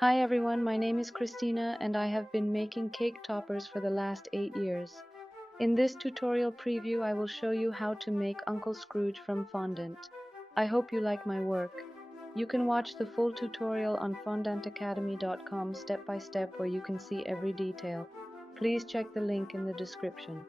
Hi everyone, my name is Christina and I have been making cake toppers for the last 8 years. In this tutorial preview, I will show you how to make Uncle Scrooge from fondant. I hope you like my work. You can watch the full tutorial on fondantacademy.com step by step where you can see every detail. Please check the link in the description.